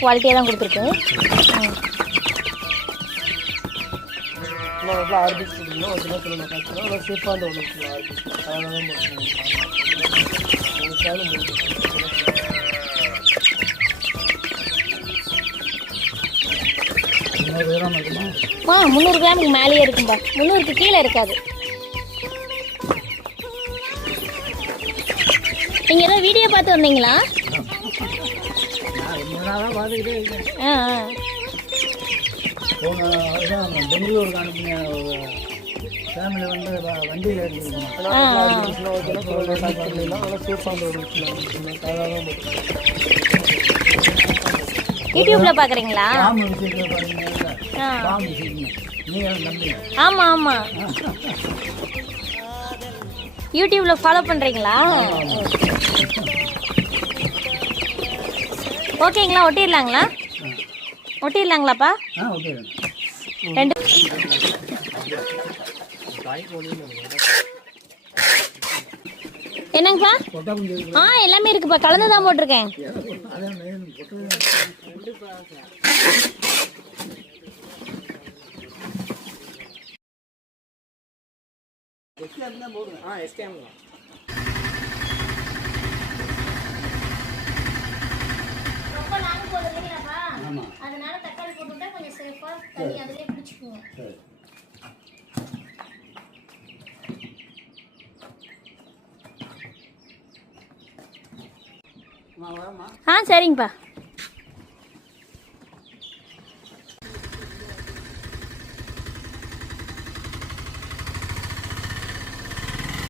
குவாலிட்டியாக தான் கொடுத்துருக்கு. ஆர்பிஸ் கொடுக்கணும் ஒரு கிலோ கிலோ காய்ச்சலாம் ஆனால் சேஃபாக அந்த ஒன்று ஆர்பிஸ் அதனால தான் 300 கிராமுக்கு மேலேயே இருக்கும்பா. 300க்கு கீழே இருக்காது. நீங்கள் ஏதோ வீடியோ பார்த்து வந்தீங்களா? ஆ ஆ பெங்களூருக்கு அனுப்பின ஒரு ஃபேமிலி வந்து வண்டியில் எடுத்துக்கணும். யூடியூப்ல பார்க்குறீங்களா? பாம்பு விஷயத்தில் பார்த்தீங்கன்னா பாம்பு விஷயம் நீங்கள் நம்பி. ஆமாம் ஆமாம், யூடியூப்ல ஃபாலோ பண்ணுறீங்களா? ஓகேங்களா, ஒட்டிடலாங்களா? ஒட்டிடலாங்களாப்பா? ஓகே. ரெண்டு என்னங்கப்பா? எல்லாமே இருக்குப்பா, கலந்து தான் போட்டிருக்கேன். அதனால தக்காளி போட்டுட்டா கொஞ்சம் சேஃபா தண்ணி அதிலே பிடிச்சிக்குங்க. சரிங்கப்பா.